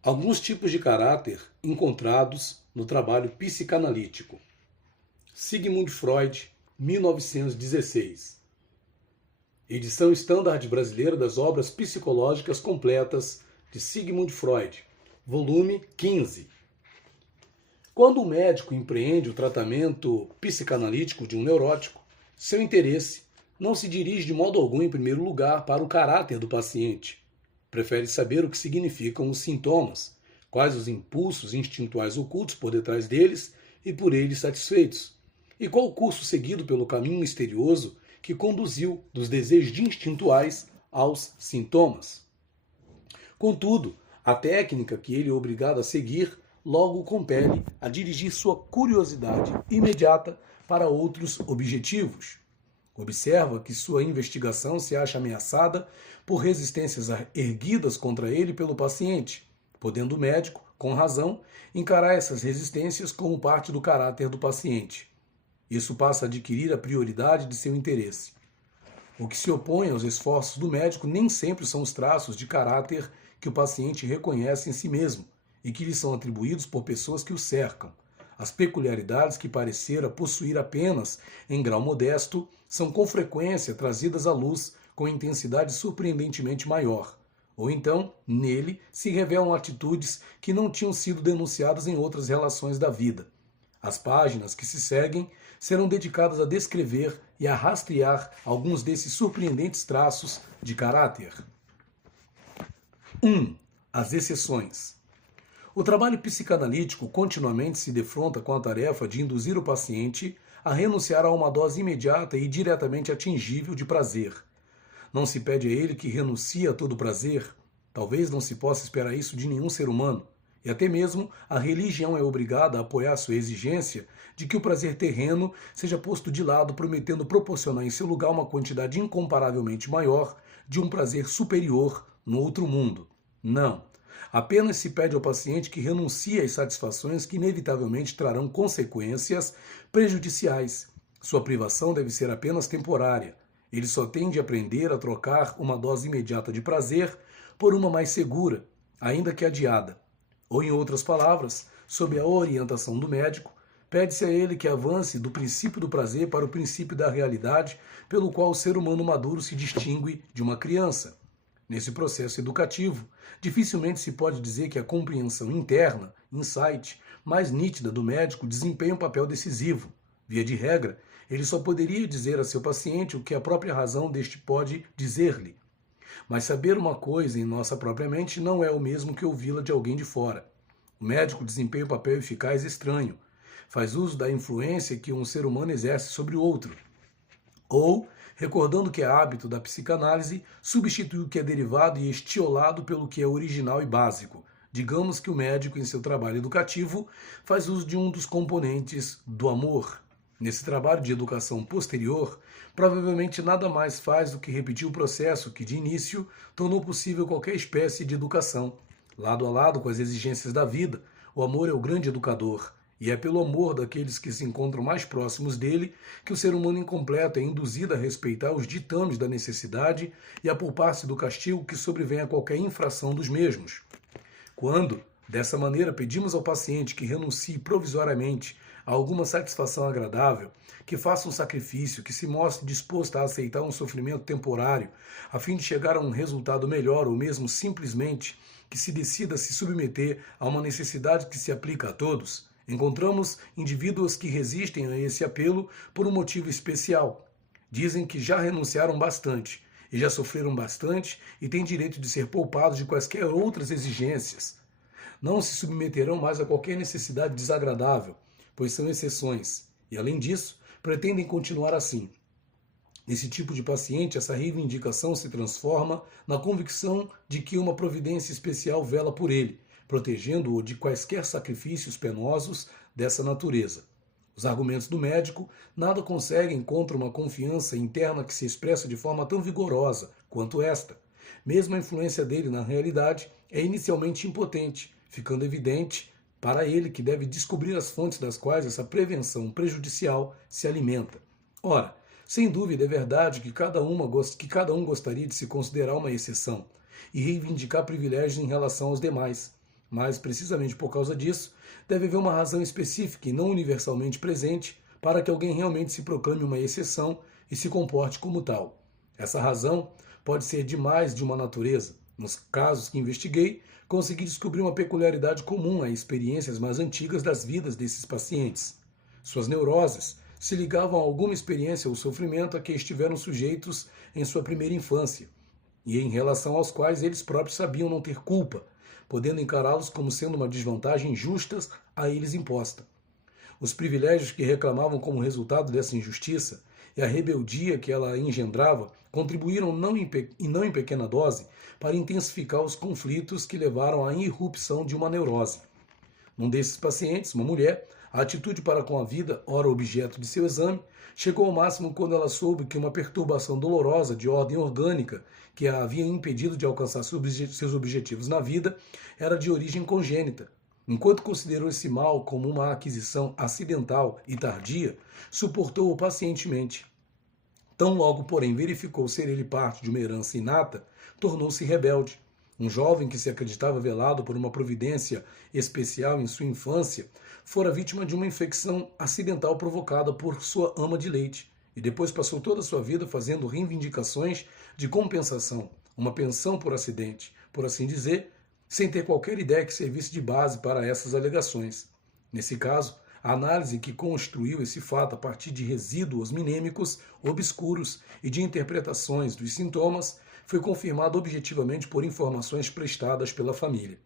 Alguns tipos de caráter encontrados no trabalho psicanalítico. Sigmund Freud, 1916. Edição Standard Brasileira das Obras Psicológicas Completas de Sigmund Freud, volume 15. Quando o médico empreende o tratamento psicanalítico de um neurótico, seu interesse não se dirige de modo algum, em primeiro lugar, para o caráter do paciente. Prefere saber o que significam os sintomas, quais os impulsos instintuais ocultos por detrás deles e por eles satisfeitos, e qual o curso seguido pelo caminho misterioso que conduziu dos desejos instintuais aos sintomas. Contudo, a técnica que ele é obrigado a seguir logo o compele a dirigir sua curiosidade imediata para outros objetivos. Observa que sua investigação se acha ameaçada por resistências erguidas contra ele pelo paciente, podendo o médico, com razão, encarar essas resistências como parte do caráter do paciente. Isso passa a adquirir a prioridade de seu interesse. O que se opõe aos esforços do médico nem sempre são os traços de caráter que o paciente reconhece em si mesmo e que lhe são atribuídos por pessoas que o cercam. As peculiaridades que parecera possuir apenas em grau modesto são com frequência trazidas à luz com intensidade surpreendentemente maior. Ou então, nele, se revelam atitudes que não tinham sido denunciadas em outras relações da vida. As páginas que se seguem serão dedicadas a descrever e a rastrear alguns desses surpreendentes traços de caráter. 1. As exceções. O trabalho psicanalítico continuamente se defronta com a tarefa de induzir o paciente a renunciar a uma dose imediata e diretamente atingível de prazer. Não se pede a ele que renuncie a todo prazer. Talvez não se possa esperar isso de nenhum ser humano. E até mesmo a religião é obrigada a apoiar sua exigência de que o prazer terreno seja posto de lado, prometendo proporcionar em seu lugar uma quantidade incomparavelmente maior de um prazer superior no outro mundo. Não. Apenas se pede ao paciente que renuncie às satisfações que inevitavelmente trarão consequências prejudiciais. Sua privação deve ser apenas temporária. Ele só tem de aprender a trocar uma dose imediata de prazer por uma mais segura, ainda que adiada. Ou, em outras palavras, sob a orientação do médico, pede-se a ele que avance do princípio do prazer para o princípio da realidade, pelo qual o ser humano maduro se distingue de uma criança. Nesse processo educativo, dificilmente se pode dizer que a compreensão interna, insight, mais nítida do médico desempenha um papel decisivo. Via de regra, ele só poderia dizer a seu paciente o que a própria razão deste pode dizer-lhe. Mas saber uma coisa em nossa própria mente não é o mesmo que ouvi-la de alguém de fora. O médico desempenha um papel eficaz e estranho. Faz uso da influência que um ser humano exerce sobre o outro. Ou, recordando que é hábito da psicanálise, substitui o que é derivado e estiolado pelo que é original e básico. Digamos que o médico, em seu trabalho educativo, faz uso de um dos componentes do amor. Nesse trabalho de educação posterior, provavelmente nada mais faz do que repetir o processo que, de início, tornou possível qualquer espécie de educação. Lado a lado com as exigências da vida, o amor é o grande educador. E é pelo amor daqueles que se encontram mais próximos dele que o ser humano incompleto é induzido a respeitar os ditames da necessidade e a poupar-se do castigo que sobrevém a qualquer infração dos mesmos. Quando, dessa maneira, pedimos ao paciente que renuncie provisoriamente a alguma satisfação agradável, que faça um sacrifício, que se mostre disposto a aceitar um sofrimento temporário, a fim de chegar a um resultado melhor, ou mesmo simplesmente que se decida a se submeter a uma necessidade que se aplica a todos, encontramos indivíduos que resistem a esse apelo por um motivo especial. Dizem que já renunciaram bastante e já sofreram bastante e têm direito de ser poupados de quaisquer outras exigências. Não se submeterão mais a qualquer necessidade desagradável, pois são exceções, e além disso, pretendem continuar assim. Nesse tipo de paciente, essa reivindicação se transforma na convicção de que uma providência especial vela por ele, protegendo-o de quaisquer sacrifícios penosos dessa natureza. Os argumentos do médico nada conseguem contra uma confiança interna que se expressa de forma tão vigorosa quanto esta. Mesmo a influência dele na realidade é inicialmente impotente, ficando evidente para ele que deve descobrir as fontes das quais essa prevenção prejudicial se alimenta. Ora, sem dúvida é verdade que cada um gostaria de se considerar uma exceção e reivindicar privilégios em relação aos demais. mas precisamente por causa disso, deve haver uma razão específica e não universalmente presente para que alguém realmente se proclame uma exceção e se comporte como tal. Essa razão pode ser de mais de uma natureza. Nos casos que investiguei, consegui descobrir uma peculiaridade comum a experiências mais antigas das vidas desses pacientes. Suas neuroses se ligavam a alguma experiência ou sofrimento a que estiveram sujeitos em sua primeira infância, e em relação aos quais eles próprios sabiam não ter culpa, podendo encará-los como sendo uma desvantagem injusta a eles imposta. Os privilégios que reclamavam como resultado dessa injustiça e a rebeldia que ela engendrava contribuíram não em pequena dose para intensificar os conflitos que levaram à irrupção de uma neurose. Num desses pacientes, uma mulher, a atitude para com a vida, ora objeto de seu exame, chegou ao máximo quando ela soube que uma perturbação dolorosa de ordem orgânica que a havia impedido de alcançar seus objetivos na vida era de origem congênita. Enquanto considerou esse mal como uma aquisição acidental e tardia, suportou-o pacientemente. Tão logo, porém, verificou ser ele parte de uma herança inata, tornou-se rebelde. Um jovem que se acreditava velado por uma providência especial em sua infância, fora vítima de uma infecção acidental provocada por sua ama de leite, e depois passou toda a sua vida fazendo reivindicações de compensação, uma pensão por acidente, por assim dizer, sem ter qualquer ideia que servisse de base para essas alegações. Nesse caso, a análise que construiu esse fato a partir de resíduos minêmicos obscuros e de interpretações dos sintomas foi confirmada objetivamente por informações prestadas pela família.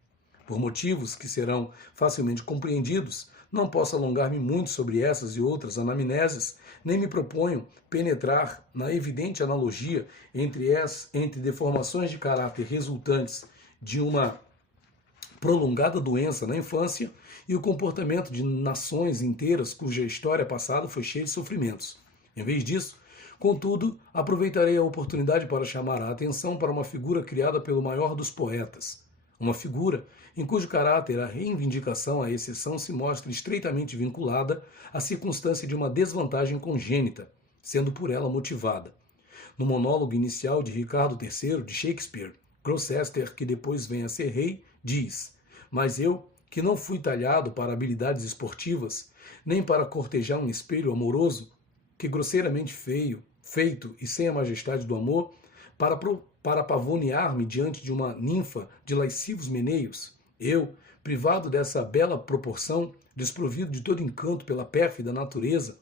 Por motivos que serão facilmente compreendidos, não posso alongar-me muito sobre essas e outras anamneses, nem me proponho penetrar na evidente analogia entre deformações de caráter resultantes de uma prolongada doença na infância e o comportamento de nações inteiras cuja história passada foi cheia de sofrimentos. Em vez disso, contudo, aproveitarei a oportunidade para chamar a atenção para uma figura criada pelo maior dos poetas. Uma figura em cujo caráter a reivindicação à exceção se mostra estreitamente vinculada à circunstância de uma desvantagem congênita, sendo por ela motivada. No monólogo inicial de Ricardo III de Shakespeare, Gloucester, que depois vem a ser rei, diz: "Mas eu, que não fui talhado para habilidades esportivas, nem para cortejar um espelho amoroso, que grosseiramente feito e sem a majestade do amor, para pavonear-me diante de uma ninfa de lascivos meneios, eu, privado dessa bela proporção, desprovido de todo encanto pela pérfida natureza,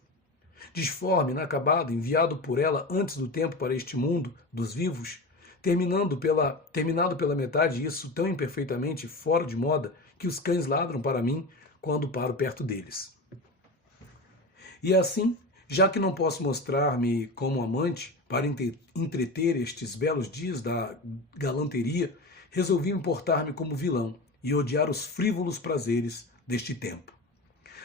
disforme, inacabado, enviado por ela antes do tempo para este mundo dos vivos, terminado pela metade, isso tão imperfeitamente fora de moda que os cães ladram para mim quando paro perto deles." E assim, já que não posso mostrar-me como amante para entreter estes belos dias da galanteria, resolvi importar-me como vilão e odiar os frívolos prazeres deste tempo.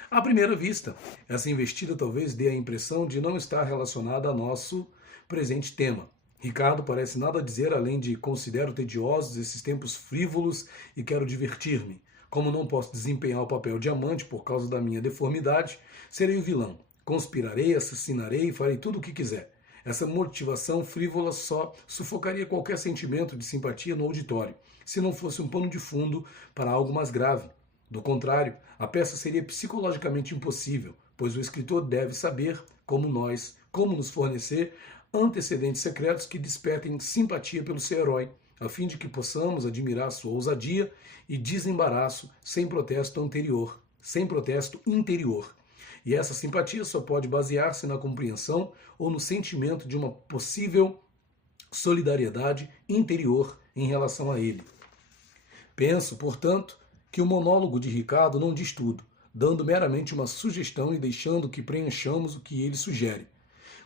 À primeira vista, essa investida talvez dê a impressão de não estar relacionada ao nosso presente tema. Ricardo parece nada dizer além de "considero tediosos esses tempos frívolos e quero divertir-me. Como não posso desempenhar o papel de amante por causa da minha deformidade, serei o vilão. Conspirarei, assassinarei e farei tudo o que quiser." Essa motivação frívola só sufocaria qualquer sentimento de simpatia no auditório, se não fosse um pano de fundo para algo mais grave. Do contrário, a peça seria psicologicamente impossível, pois o escritor deve saber, como nos fornecer antecedentes secretos que despertem simpatia pelo seu herói, a fim de que possamos admirar sua ousadia e desembaraço sem protesto interior. E essa simpatia só pode basear-se na compreensão ou no sentimento de uma possível solidariedade interior em relação a ele. Penso, portanto, que o monólogo de Ricardo não diz tudo, dando meramente uma sugestão e deixando que preenchamos o que ele sugere.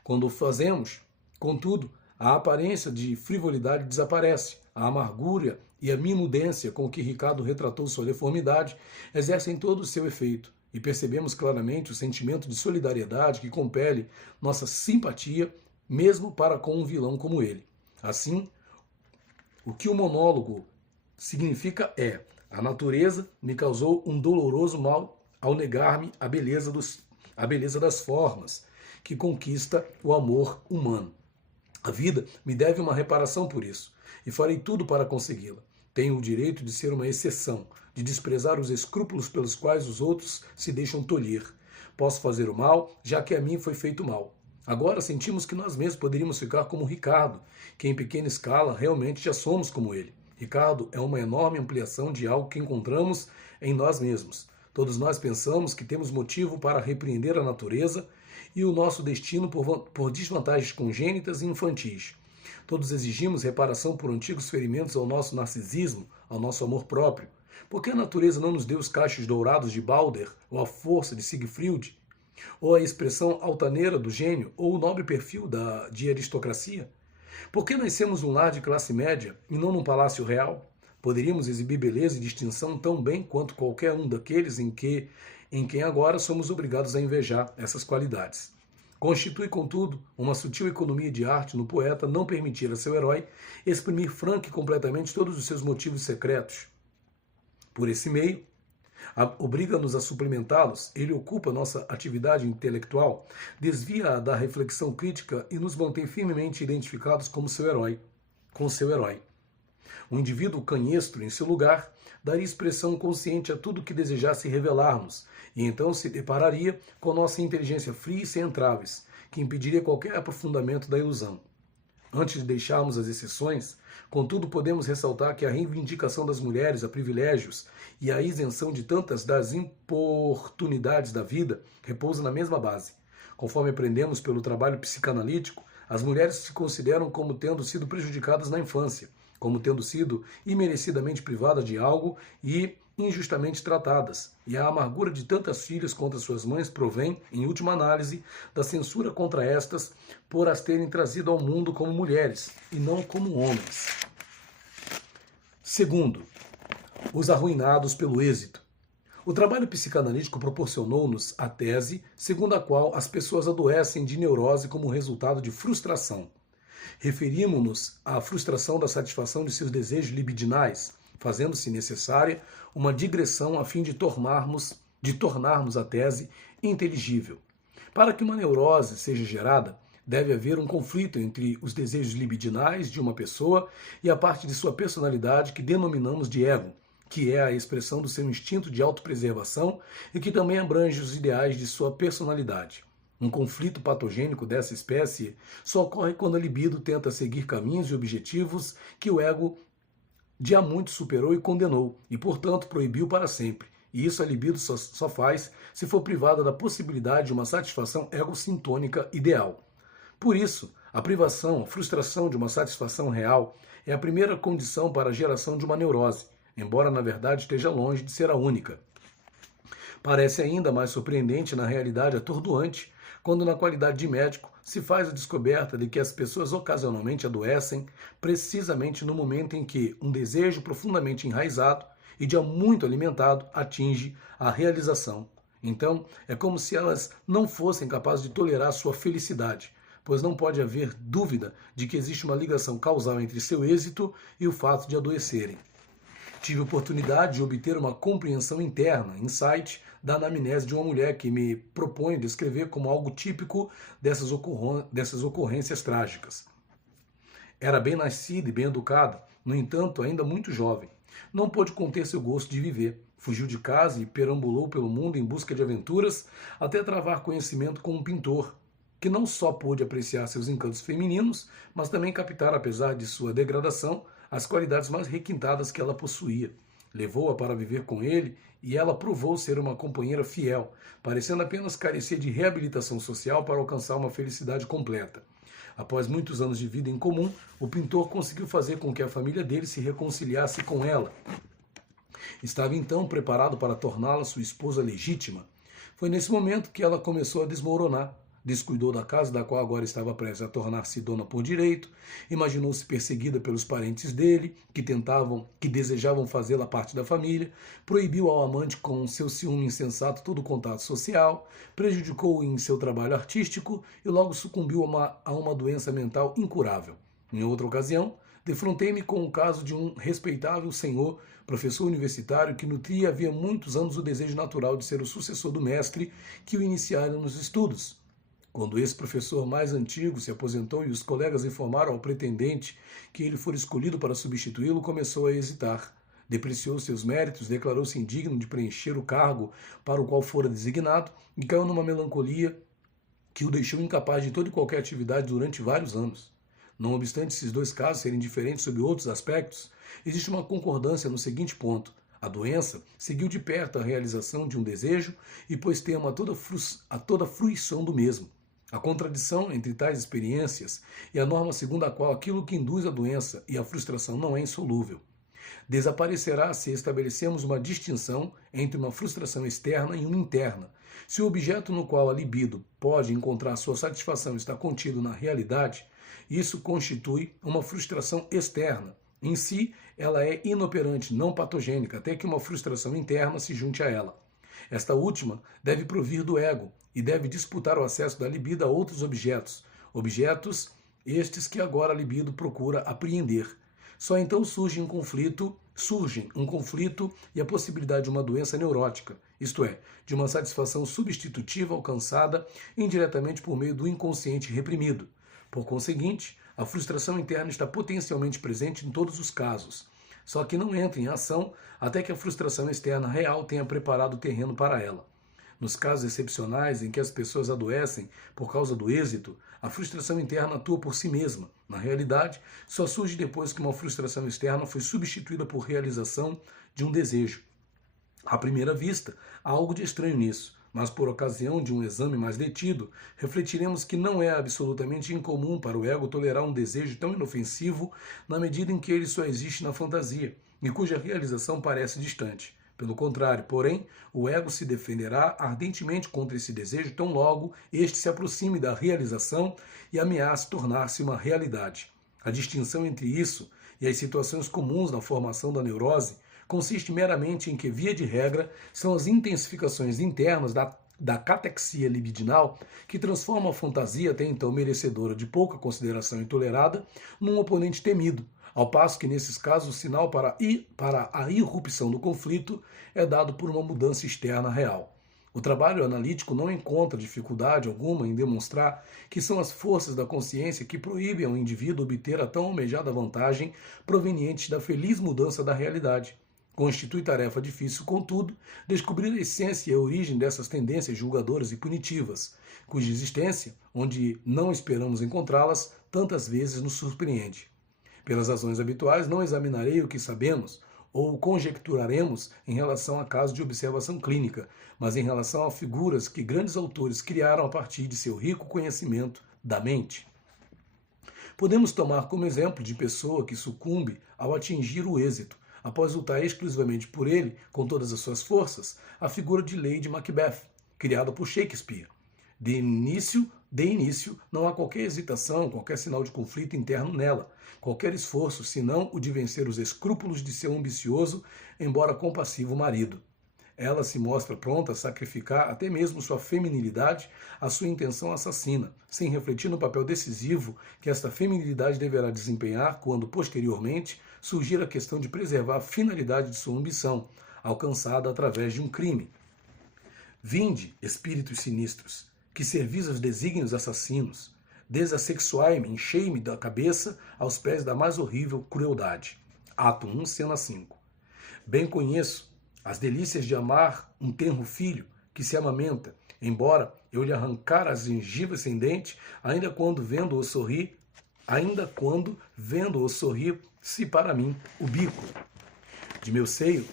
Quando o fazemos, contudo, a aparência de frivolidade desaparece, a amargura e a minudência com que Ricardo retratou sua deformidade exercem todo o seu efeito, e percebemos claramente o sentimento de solidariedade que compele nossa simpatia, mesmo para com um vilão como ele. Assim, o que o monólogo significa é: a natureza me causou um doloroso mal ao negar-me a beleza das formas, que conquista o amor humano. A vida me deve uma reparação por isso, e farei tudo para consegui-la. Tenho o direito de ser uma exceção, de desprezar os escrúpulos pelos quais os outros se deixam tolher. Posso fazer o mal, já que a mim foi feito mal. Agora sentimos que nós mesmos poderíamos ficar como Ricardo, que em pequena escala realmente já somos como ele. Ricardo é uma enorme ampliação de algo que encontramos em nós mesmos. Todos nós pensamos que temos motivo para repreender a natureza e o nosso destino por desvantagens congênitas e infantis. Todos exigimos reparação por antigos ferimentos ao nosso narcisismo, ao nosso amor próprio. Por que a natureza não nos deu os cachos dourados de Balder, ou a força de Siegfried, ou a expressão altaneira do gênio, ou o nobre perfil de aristocracia? Por que nascemos num lar de classe média e não num palácio real? Poderíamos exibir beleza e distinção tão bem quanto qualquer um daqueles em quem agora somos obrigados a invejar essas qualidades. Constitui, contudo, uma sutil economia de arte no poeta não permitir a seu herói exprimir franca e completamente todos os seus motivos secretos. Por esse meio, obriga-nos a suplementá-los, ele ocupa nossa atividade intelectual, desvia-a da reflexão crítica e nos mantém firmemente identificados com seu herói. O indivíduo canhestro, em seu lugar, daria expressão consciente a tudo que desejasse revelar-nos, e então se depararia com nossa inteligência fria e sem entraves, que impediria qualquer aprofundamento da ilusão. Antes de deixarmos as exceções, contudo, podemos ressaltar que a reivindicação das mulheres a privilégios e a isenção de tantas das importunidades da vida repousa na mesma base. Conforme aprendemos pelo trabalho psicanalítico, as mulheres se consideram como tendo sido prejudicadas na infância, como tendo sido imerecidamente privadas de algo e injustamente tratadas, e a amargura de tantas filhas contra suas mães provém, em última análise, da censura contra estas por as terem trazido ao mundo como mulheres e não como homens. Segundo, os arruinados pelo êxito. O trabalho psicanalítico proporcionou-nos a tese segundo a qual as pessoas adoecem de neurose como resultado de frustração. Referimos-nos à frustração da satisfação de seus desejos libidinais, fazendo-se necessária uma digressão a fim de tornarmos a tese inteligível. Para que uma neurose seja gerada, deve haver um conflito entre os desejos libidinais de uma pessoa e a parte de sua personalidade que denominamos de ego, que é a expressão do seu instinto de autopreservação e que também abrange os ideais de sua personalidade. Um conflito patogênico dessa espécie só ocorre quando a libido tenta seguir caminhos e objetivos que o ego de há muito superou e condenou, e portanto proibiu para sempre. E isso a libido só faz se for privada da possibilidade de uma satisfação egocintônica ideal. Por isso, a frustração de uma satisfação real é a primeira condição para a geração de uma neurose, embora na verdade esteja longe de ser a única. Parece ainda mais surpreendente na realidade atordoante quando, na qualidade de médico, se faz a descoberta de que as pessoas ocasionalmente adoecem precisamente no momento em que um desejo profundamente enraizado e de muito alimentado atinge a realização. Então, é como se elas não fossem capazes de tolerar sua felicidade, pois não pode haver dúvida de que existe uma ligação causal entre seu êxito e o fato de adoecerem. Tive oportunidade de obter uma compreensão interna, insight, da anamnese de uma mulher que me proponho descrever como algo típico dessas ocorrências trágicas. Era bem nascida e bem educada, no entanto, ainda muito jovem. Não pôde conter seu gosto de viver. Fugiu de casa e perambulou pelo mundo em busca de aventuras, até travar conhecimento com um pintor, que não só pôde apreciar seus encantos femininos, mas também captar, apesar de sua degradação, as qualidades mais requintadas que ela possuía. Levou-a para viver com ele e ela provou ser uma companheira fiel, parecendo apenas carecer de reabilitação social para alcançar uma felicidade completa. Após muitos anos de vida em comum, o pintor conseguiu fazer com que a família dele se reconciliasse com ela. Estava então preparado para torná-la sua esposa legítima. Foi nesse momento que ela começou a desmoronar. Descuidou da casa da qual agora estava prestes a tornar-se dona por direito, imaginou-se perseguida pelos parentes dele, que desejavam fazê-la parte da família, proibiu ao amante com seu ciúme insensato todo o contato social, prejudicou-o em seu trabalho artístico e logo sucumbiu a uma doença mental incurável. Em outra ocasião, defrontei-me com o caso de um respeitável senhor, professor universitário, que nutria havia muitos anos o desejo natural de ser o sucessor do mestre que o iniciara nos estudos. Quando esse professor mais antigo se aposentou e os colegas informaram ao pretendente que ele fora escolhido para substituí-lo, começou a hesitar. Depreciou seus méritos, declarou-se indigno de preencher o cargo para o qual fora designado e caiu numa melancolia que o deixou incapaz de toda e qualquer atividade durante vários anos. Não obstante esses dois casos serem diferentes sob outros aspectos, existe uma concordância no seguinte ponto. A doença seguiu de perto a realização de um desejo e pôs termo a toda fruição do mesmo. A contradição entre tais experiências e a norma segundo a qual aquilo que induz a doença e a frustração não é insolúvel desaparecerá se estabelecermos uma distinção entre uma frustração externa e uma interna. Se o objeto no qual a libido pode encontrar sua satisfação está contido na realidade, isso constitui uma frustração externa. Em si, ela é inoperante, não patogênica, até que uma frustração interna se junte a ela. Esta última deve provir do ego e deve disputar o acesso da libido a outros objetos, estes que agora a libido procura apreender. Só então surge um conflito e a possibilidade de uma doença neurótica, isto é, de uma satisfação substitutiva alcançada indiretamente por meio do inconsciente reprimido. Por conseguinte, a frustração interna está potencialmente presente em todos os casos, só que não entra em ação até que a frustração externa real tenha preparado o terreno para ela. Nos casos excepcionais em que as pessoas adoecem por causa do êxito, a frustração interna atua por si mesma. Na realidade, só surge depois que uma frustração externa foi substituída por realização de um desejo. À primeira vista, há algo de estranho nisso, mas por ocasião de um exame mais detido, refletiremos que não é absolutamente incomum para o ego tolerar um desejo tão inofensivo na medida em que ele só existe na fantasia e cuja realização parece distante. Pelo contrário, porém, o ego se defenderá ardentemente contra esse desejo tão logo este se aproxime da realização e ameace tornar-se uma realidade. A distinção entre isso e as situações comuns na formação da neurose consiste meramente em que, via de regra, são as intensificações internas da catexia libidinal que transformam a fantasia, até então merecedora de pouca consideração e tolerada, num oponente temido, ao passo que, nesses casos, o sinal para a irrupção do conflito é dado por uma mudança externa real. O trabalho analítico não encontra dificuldade alguma em demonstrar que são as forças da consciência que proíbem ao indivíduo obter a tão almejada vantagem proveniente da feliz mudança da realidade. Constitui tarefa difícil, contudo, descobrir a essência e a origem dessas tendências julgadoras e punitivas, cuja existência, onde não esperamos encontrá-las, tantas vezes nos surpreende. Pelas razões habituais, não examinarei o que sabemos ou conjecturaremos em relação a casos de observação clínica, mas em relação a figuras que grandes autores criaram a partir de seu rico conhecimento da mente. Podemos tomar como exemplo de pessoa que sucumbe ao atingir o êxito, após lutar exclusivamente por ele, com todas as suas forças, a figura de Lady Macbeth, criada por Shakespeare. De início, não há qualquer hesitação, qualquer sinal de conflito interno nela, qualquer esforço, senão o de vencer os escrúpulos de seu ambicioso, embora compassivo marido. Ela se mostra pronta a sacrificar até mesmo sua feminilidade à sua intenção assassina, sem refletir no papel decisivo que esta feminilidade deverá desempenhar quando, posteriormente, surgir a questão de preservar a finalidade de sua ambição, alcançada através de um crime. Vinde, espíritos sinistros, que servis aos desígnios assassinos, desassexuai-me, enchei-me da cabeça aos pés da mais horrível crueldade. Ato 1, cena 5. Bem conheço as delícias de amar um tenro filho que se amamenta, embora eu lhe arrancar as gengivas sem dente, ainda quando vendo-o sorrir, se para mim o bico de meu seio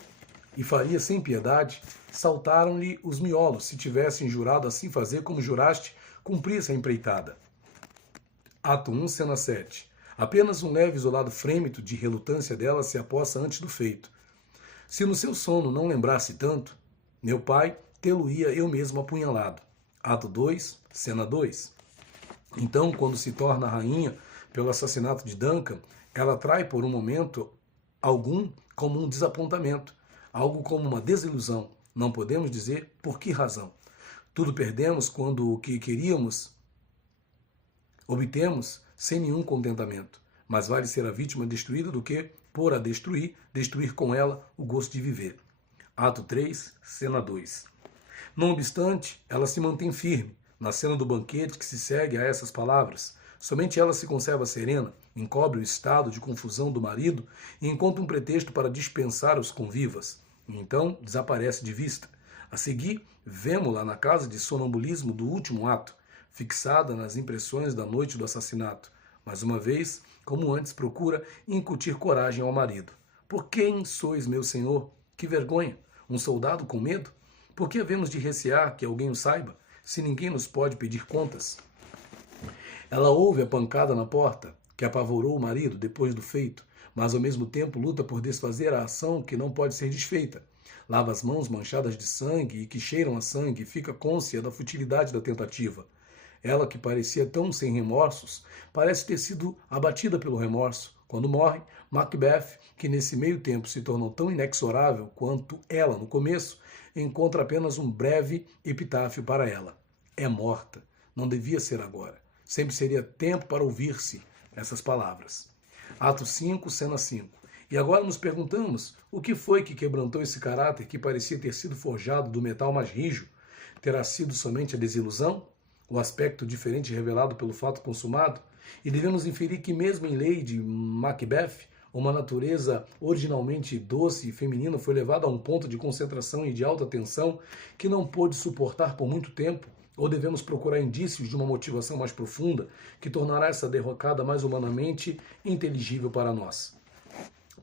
e faria sem piedade, saltaram-lhe os miolos, se tivessem jurado assim fazer como juraste, cumprisse a empreitada. Ato 1, cena 7. Apenas um leve isolado frêmito de relutância dela se apossa antes do feito. Se no seu sono não lembrasse tanto, meu pai tê-lo-ia eu mesmo apunhalado. Ato 2, cena 2. Então, quando se torna rainha pelo assassinato de Duncan, ela trai por um momento algum como um desapontamento, algo como uma desilusão. Não podemos dizer por que razão. Tudo perdemos quando o que queríamos obtemos sem nenhum contentamento. Mas vale ser a vítima destruída do que, por a destruir com ela o gosto de viver. Ato 3, cena 2. Não obstante, ela se mantém firme, Na cena do banquete que se segue a essas palavras, somente ela se conserva serena, encobre o estado de confusão do marido e encontra um pretexto para dispensar os convivas. E então desaparece de vista. A seguir, vemo-la na casa de sonambulismo do último ato, fixada nas impressões da noite do assassinato. Mais uma vez, como antes, procura incutir coragem ao marido. Por quem sois, meu senhor? Que vergonha! Um soldado com medo? Por que havemos de recear que alguém o saiba, se ninguém nos pode pedir contas? Ela ouve a pancada na porta, que apavorou o marido depois do feito, mas ao mesmo tempo luta por desfazer a ação que não pode ser desfeita. Lava as mãos manchadas de sangue e que cheiram a sangue e fica cônscia da futilidade da tentativa. Ela, que parecia tão sem remorsos, parece ter sido abatida pelo remorso. Quando morre, Macbeth, que nesse meio tempo se tornou tão inexorável quanto ela no começo, encontra apenas um breve epitáfio para ela. É morta. Não devia ser agora. Sempre seria tempo para ouvir-se essas palavras. Ato 5, cena 5. E agora nos perguntamos, o que foi que quebrantou esse caráter que parecia ter sido forjado do metal mais rijo? Terá sido somente a desilusão? O aspecto diferente revelado pelo fato consumado? E devemos inferir que mesmo em Lady Macbeth, uma natureza originalmente doce e feminina foi levada a um ponto de concentração e de alta tensão que não pôde suportar por muito tempo? Ou devemos procurar indícios de uma motivação mais profunda que tornará essa derrocada mais humanamente inteligível para nós?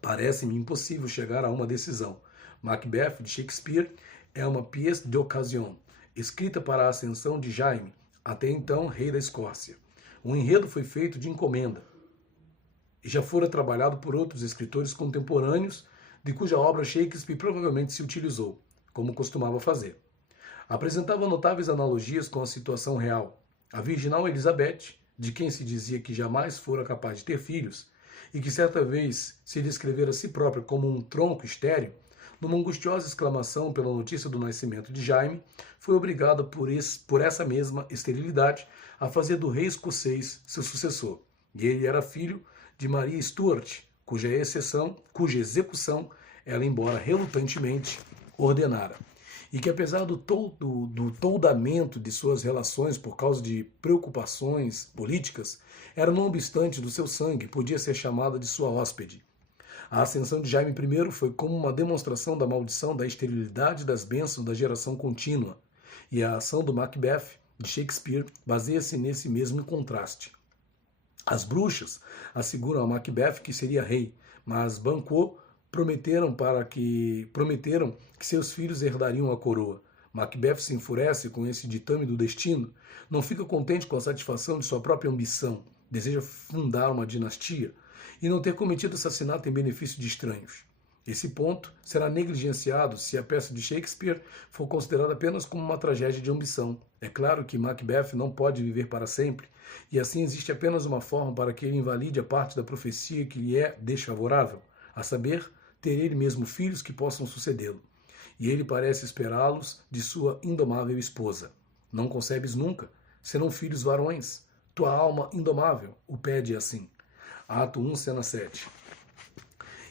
Parece-me impossível chegar a uma decisão. Macbeth, de Shakespeare, é uma pièce d'occasion, escrita para a ascensão de Jaime, até então rei da Escócia. O enredo foi feito de encomenda e já fora trabalhado por outros escritores contemporâneos, de cuja obra Shakespeare provavelmente se utilizou, como costumava fazer. Apresentava notáveis analogias com a situação real. A virginal Elizabeth, de quem se dizia que jamais fora capaz de ter filhos, e que certa vez se descrevera a si própria como um tronco estéril, numa angustiosa exclamação pela notícia do nascimento de Jaime, foi obrigada por essa mesma esterilidade a fazer do rei escocês seu sucessor. E ele era filho de Maria Stuart, cuja execução ela, embora relutantemente, ordenara. E que apesar do toldamento de suas relações por causa de preocupações políticas, era não obstante do seu sangue, podia ser chamada de sua hóspede. A ascensão de Jaime I foi como uma demonstração da maldição da esterilidade das bênçãos da geração contínua, e a ação do Macbeth, de Shakespeare, baseia-se nesse mesmo contraste. As bruxas asseguram a Macbeth que seria rei, mas Banquo prometeram que seus filhos herdariam a coroa. Macbeth se enfurece com esse ditame do destino, não fica contente com a satisfação de sua própria ambição, deseja fundar uma dinastia e não ter cometido assassinato em benefício de estranhos. Esse ponto será negligenciado se a peça de Shakespeare for considerada apenas como uma tragédia de ambição. É claro que Macbeth não pode viver para sempre, e assim existe apenas uma forma para que ele invalide a parte da profecia que lhe é desfavorável, a saber, ter ele mesmo filhos que possam sucedê-lo. E ele parece esperá-los de sua indomável esposa. Não concebes nunca, senão filhos varões. Tua alma indomável o pede assim. Ato 1, cena 7.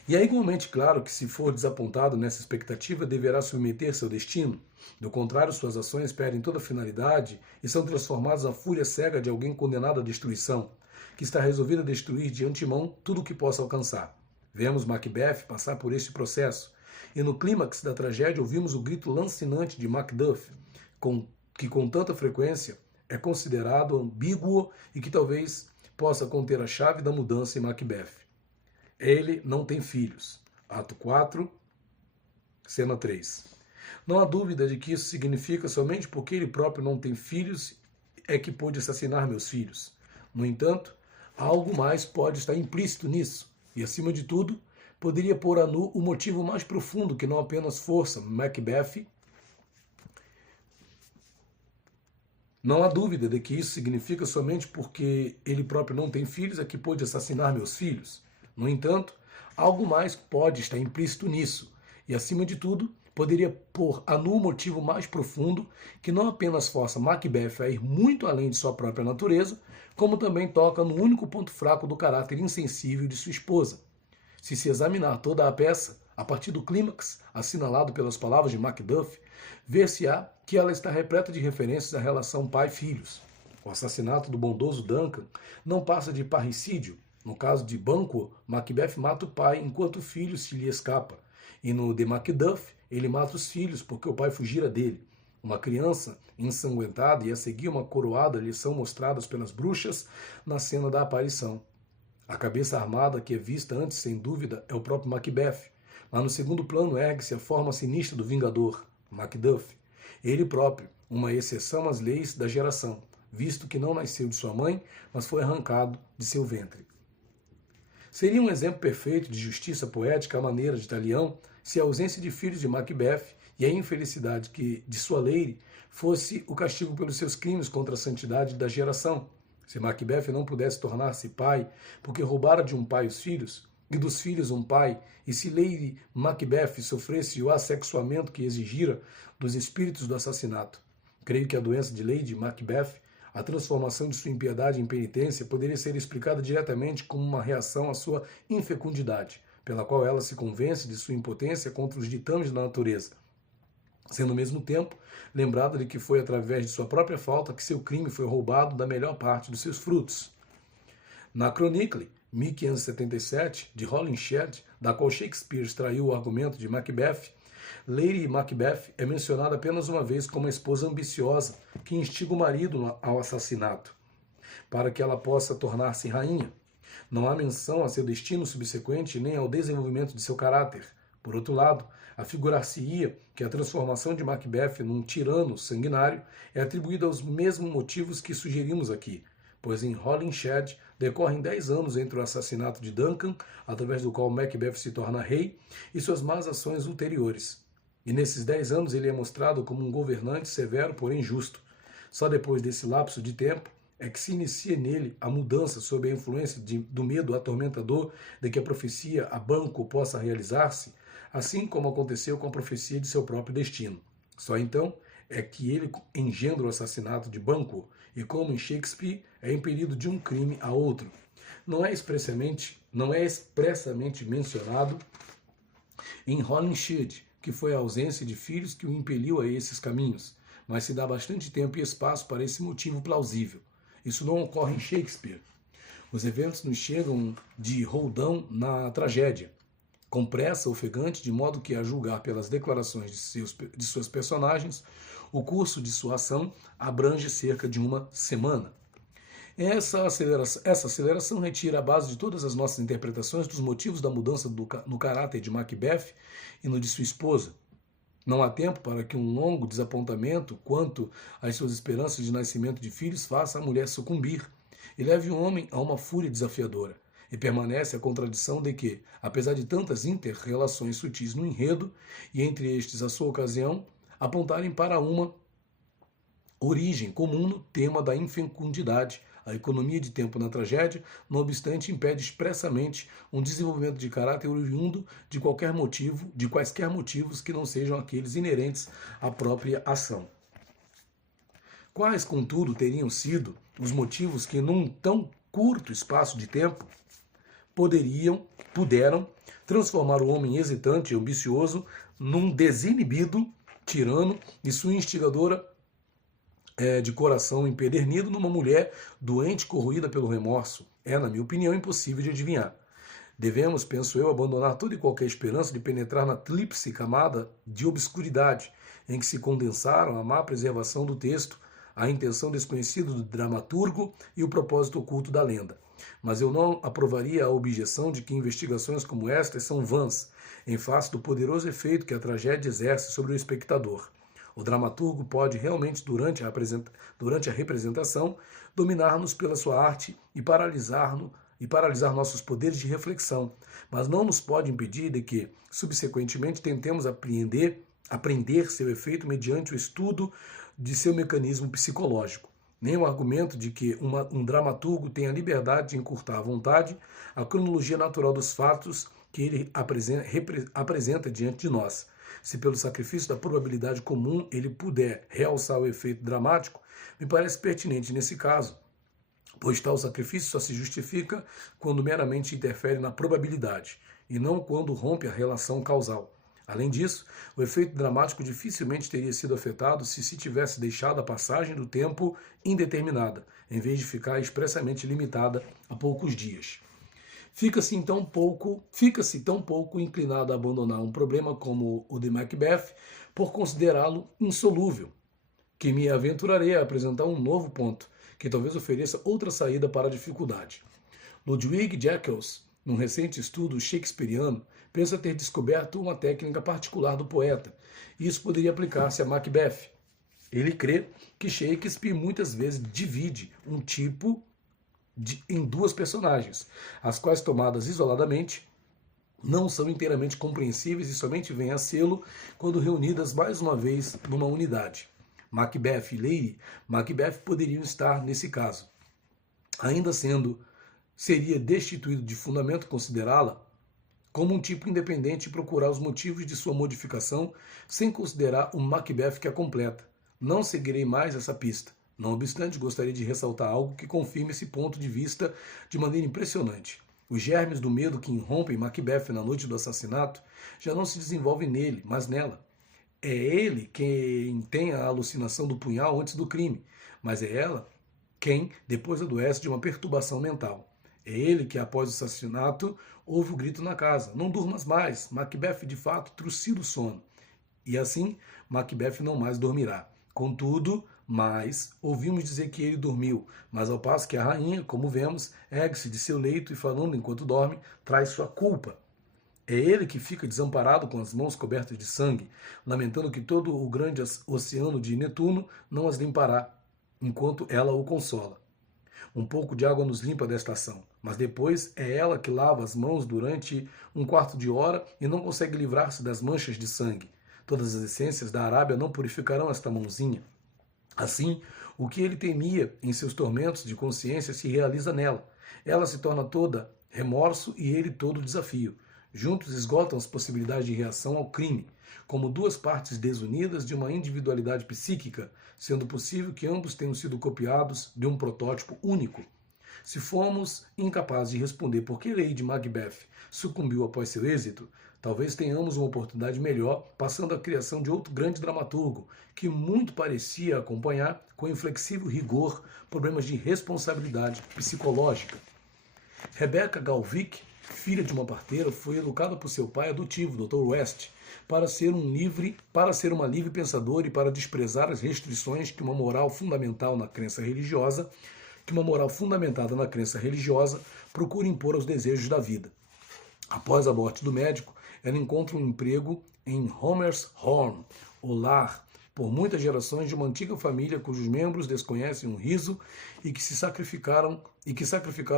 E é igualmente claro que, se for desapontado nessa expectativa, deverá submeter-se ao destino. Do contrário, suas ações perdem toda finalidade e são transformadas na fúria cega de alguém condenado à destruição, que está resolvido a destruir de antemão tudo o que possa alcançar. Vemos Macbeth passar por este processo, e no clímax da tragédia ouvimos o grito lancinante de Macduff, que com tanta frequência é considerado ambíguo e que talvez possa conter a chave da mudança em Macbeth. Ele não tem filhos. Ato 4, cena 3. Não há dúvida de que isso significa somente porque ele próprio não tem filhos é que pôde assassinar meus filhos. No entanto, algo mais pode estar implícito nisso. E, acima de tudo, poderia pôr a nu o motivo mais profundo que não apenas força Macbeth. Não há dúvida de que isso significa somente porque ele próprio não tem filhos é que pôde assassinar meus filhos. No entanto, algo mais pode estar implícito nisso. E, acima de tudo, poderia pôr a nu o motivo mais profundo que não apenas força Macbeth a ir muito além de sua própria natureza, como também toca no único ponto fraco do caráter insensível de sua esposa. Se examinar toda a peça, A partir do clímax, assinalado pelas palavras de Macduff, ver-se-á que ela está repleta de referências à relação pai-filhos. O assassinato do bondoso Duncan não passa de parricídio. No caso de Banquo, Macbeth mata o pai enquanto o filho se lhe escapa. E no de Macduff, ele mata os filhos porque o pai fugira dele. Uma criança ensanguentada e a seguir uma coroada lhe são mostradas pelas bruxas na cena da aparição. A cabeça armada que é vista antes, sem dúvida, é o próprio Macbeth. Mas no segundo plano ergue-se a forma sinistra do Vingador, Macduff. Ele próprio, uma exceção às leis da geração, visto que não nasceu de sua mãe, mas foi arrancado de seu ventre. Seria um exemplo perfeito de justiça poética à maneira de Talião se a ausência de filhos de Macbeth e a infelicidade de sua Lady fosse o castigo pelos seus crimes contra a santidade da geração. Se Macbeth não pudesse tornar-se pai porque roubara de um pai os filhos, e dos filhos um pai, e se Lady Macbeth sofresse o assexuamento que exigira dos espíritos do assassinato. Creio que a doença de Lady Macbeth, a transformação de sua impiedade em penitência, poderia ser explicada diretamente como uma reação à sua infecundidade, pela qual ela se convence de sua impotência contra os ditames da natureza, sendo ao mesmo tempo lembrada de que foi através de sua própria falta que seu crime foi roubado da melhor parte dos seus frutos. Na Chronicle, 1577, de Holinshed, da qual Shakespeare extraiu o argumento de Macbeth, Lady Macbeth é mencionada apenas uma vez como uma esposa ambiciosa que instiga o marido ao assassinato, para que ela possa tornar-se rainha. Não há menção a seu destino subsequente nem ao desenvolvimento de seu caráter. Por outro lado, afigurar-se-ia que a transformação de Macbeth num tirano sanguinário é atribuída aos mesmos motivos que sugerimos aqui, pois em Holinshed decorrem 10 anos entre o assassinato de Duncan, através do qual Macbeth se torna rei, e suas más ações ulteriores. E nesses 10 anos ele é mostrado como um governante severo, porém justo. Só depois desse lapso de tempo é que se inicia nele a mudança sob a influência do medo atormentador de que a profecia a Banquo possa realizar-se, assim como aconteceu com a profecia de seu próprio destino. Só então é que ele engendra o assassinato de Banquo, e como em Shakespeare, é impelido de um crime a outro. Não é expressamente mencionado em Holinshed, que foi a ausência de filhos que o impeliu a esses caminhos, mas se dá bastante tempo e espaço para esse motivo plausível. Isso não ocorre em Shakespeare. Os eventos nos chegam de roldão na tragédia, com pressa ofegante, de modo que, a julgar pelas declarações de seus personagens, o curso de sua ação abrange cerca de uma semana. Essa aceleração retira a base de todas as nossas interpretações dos motivos da mudança no caráter de Macbeth e no de sua esposa. Não há tempo para que um longo desapontamento quanto às suas esperanças de nascimento de filhos faça a mulher sucumbir e leve o homem a uma fúria desafiadora. E permanece a contradição de que, apesar de tantas inter-relações sutis no enredo, e entre estes a sua ocasião, apontarem para uma origem comum no tema da infecundidade, a economia de tempo na tragédia, não obstante, impede expressamente um desenvolvimento de caráter oriundo de quaisquer motivos que não sejam aqueles inerentes à própria ação. Quais, contudo, teriam sido os motivos que, num tão curto espaço de tempo, puderam transformar o homem hesitante e ambicioso num desinibido tirano e sua instigadora de coração empedernido numa mulher doente corroída pelo remorso? É, na minha opinião, impossível de adivinhar. Devemos, penso eu, abandonar toda e qualquer esperança de penetrar na tríplice camada de obscuridade em que se condensaram a má preservação do texto, a intenção desconhecida do dramaturgo e o propósito oculto da lenda. Mas eu não aprovaria a objeção de que investigações como estas são vãs, em face do poderoso efeito que a tragédia exerce sobre o espectador. O dramaturgo pode realmente, durante a representação, dominar-nos pela sua arte e paralisar nossos poderes de reflexão, mas não nos pode impedir de que, subsequentemente, tentemos aprender seu efeito mediante o estudo de seu mecanismo psicológico. Nem o argumento de que um dramaturgo tem a liberdade de encurtar à vontade a cronologia natural dos fatos que ele apresenta diante de nós. Se pelo sacrifício da probabilidade comum ele puder realçar o efeito dramático, me parece pertinente nesse caso, pois tal sacrifício só se justifica quando meramente interfere na probabilidade. e não quando rompe a relação causal. Além disso, o efeito dramático dificilmente teria sido afetado se tivesse deixado a passagem do tempo indeterminada, em vez de ficar expressamente limitada a poucos dias. Fica-se tão pouco inclinado a abandonar um problema como o de Macbeth por considerá-lo insolúvel, que me aventurarei a apresentar um novo ponto, que talvez ofereça outra saída para a dificuldade. Ludwig Jacques, num recente estudo shakespeariano, pensa ter descoberto uma técnica particular do poeta, e isso poderia aplicar-se a Macbeth. Ele crê que Shakespeare muitas vezes divide um tipo em duas personagens, as quais, tomadas isoladamente, não são inteiramente compreensíveis e somente vêm a sê-lo quando reunidas mais uma vez numa unidade. Macbeth e Lady Macbeth poderiam estar nesse caso. Ainda sendo, seria destituído de fundamento considerá-la como um tipo independente e procurar os motivos de sua modificação sem considerar o Macbeth que a completa. Não seguirei mais essa pista. Não obstante, gostaria de ressaltar algo que confirme esse ponto de vista de maneira impressionante. Os germes do medo que irrompem Macbeth na noite do assassinato já não se desenvolvem nele, mas nela. É ele quem tem a alucinação do punhal antes do crime, mas é ela quem depois adoece de uma perturbação mental. É ele que, após o assassinato, ouve o grito na casa: "Não durmas mais!" Macbeth, de fato, trucida o sono. E assim, Macbeth não mais dormirá. Contudo, ouvimos dizer que ele dormiu, mas ao passo que a rainha, como vemos, ergue-se de seu leito e, falando enquanto dorme, traz sua culpa. É ele que fica desamparado com as mãos cobertas de sangue, lamentando que todo o grande oceano de Netuno não as limpará, enquanto ela o consola. Um pouco de água nos limpa desta ação, mas depois é ela que lava as mãos durante um quarto de hora e não consegue livrar-se das manchas de sangue. Todas as essências da Arábia não purificarão esta mãozinha. Assim, o que ele temia em seus tormentos de consciência se realiza nela. Ela se torna toda remorso e ele todo desafio. Juntos esgotam as possibilidades de reação ao crime, como duas partes desunidas de uma individualidade psíquica, sendo possível que ambos tenham sido copiados de um protótipo único. Se formos incapazes de responder por que Lady Macbeth sucumbiu após seu êxito, talvez tenhamos uma oportunidade melhor passando à criação de outro grande dramaturgo, que muito parecia acompanhar com inflexível rigor problemas de responsabilidade psicológica. Rebecca Galvick, filha de uma parteira, foi educada por seu pai adotivo, Dr. West, para ser uma livre pensadora e para desprezar as restrições que uma moral fundamentada na crença religiosa procura impor aos desejos da vida. Após a morte do médico, ela encontra um emprego em Homer's Horn, o lar por muitas gerações de uma antiga família cujos membros desconhecem um riso e que sacrificaram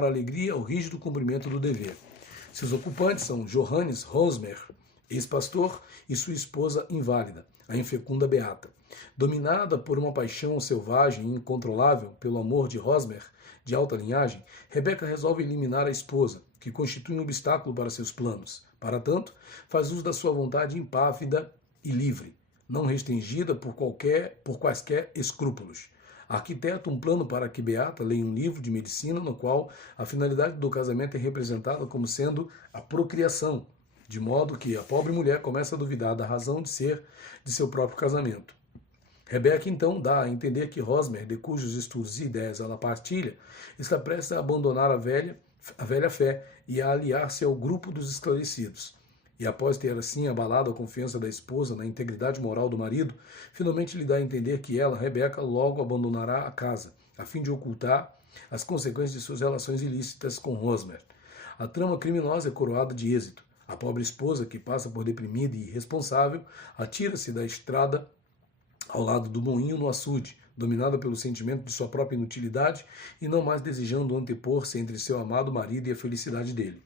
a alegria ao rígido cumprimento do dever. Seus ocupantes são Johannes Hosmer, ex-pastor, e sua esposa inválida, a infecunda Beata. Dominada por uma paixão selvagem e incontrolável pelo amor de Hosmer, de alta linhagem, Rebecca resolve eliminar a esposa, que constitui um obstáculo para seus planos. Para tanto, faz uso da sua vontade impávida e livre, não restringida por quaisquer escrúpulos. Arquiteta um plano para que Beata leia um livro de medicina no qual a finalidade do casamento é representada como sendo a procriação, de modo que a pobre mulher começa a duvidar da razão de ser de seu próprio casamento. Rebecca então dá a entender que Hosmer, de cujos estudos e ideias ela partilha, está prestes a abandonar a velha fé e a aliar-se ao grupo dos esclarecidos. E após ter assim abalado a confiança da esposa na integridade moral do marido, finalmente lhe dá a entender que ela, Rebecca, logo abandonará a casa, a fim de ocultar as consequências de suas relações ilícitas com Hosmer. A trama criminosa é coroada de êxito. A pobre esposa, que passa por deprimida e irresponsável, atira-se da estrada ao lado do moinho no açude, dominada pelo sentimento de sua própria inutilidade e não mais desejando antepor-se entre seu amado marido e a felicidade dele.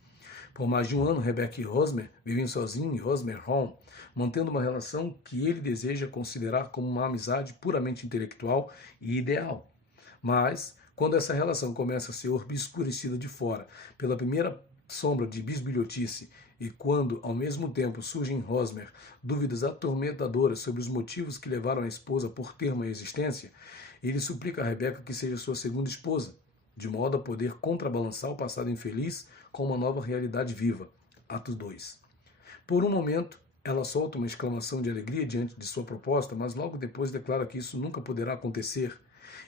Por mais de um ano, Rebecca e Hosmer vivem sozinhos em Hosmer Home, mantendo uma relação que ele deseja considerar como uma amizade puramente intelectual e ideal. Mas, quando essa relação começa a ser obscurecida de fora pela primeira sombra de bisbilhotice e quando, ao mesmo tempo, surgem em Hosmer dúvidas atormentadoras sobre os motivos que levaram a esposa por ter uma existência, ele suplica a Rebecca que seja sua segunda esposa, de modo a poder contrabalançar o passado infeliz com uma nova realidade viva. Atos 2. Por um momento, ela solta uma exclamação de alegria diante de sua proposta, mas logo depois declara que isso nunca poderá acontecer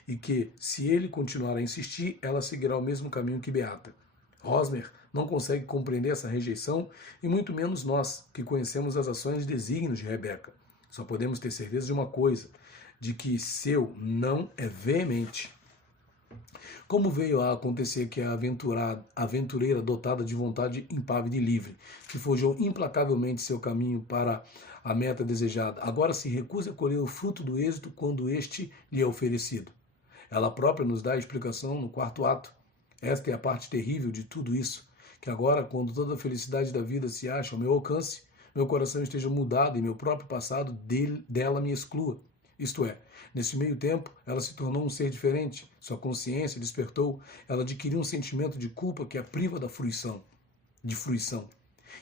e que, se ele continuar a insistir, ela seguirá o mesmo caminho que Beata. Rosmer não consegue compreender essa rejeição e muito menos nós, que conhecemos as ações e desígnios de Rebeca. Só podemos ter certeza de uma coisa, de que seu não é veemente. Como veio a acontecer que a aventureira dotada de vontade impávida e livre, que forjou implacavelmente seu caminho para a meta desejada, agora se recusa a colher o fruto do êxito quando este lhe é oferecido? Ela própria nos dá a explicação no quarto ato. Esta é a parte terrível de tudo isso, que agora, quando toda a felicidade da vida se acha ao meu alcance, meu coração esteja mudado e meu próprio passado dela me exclua. Isto é, nesse meio tempo, ela se tornou um ser diferente, sua consciência despertou, ela adquiriu um sentimento de culpa que a priva de fruição.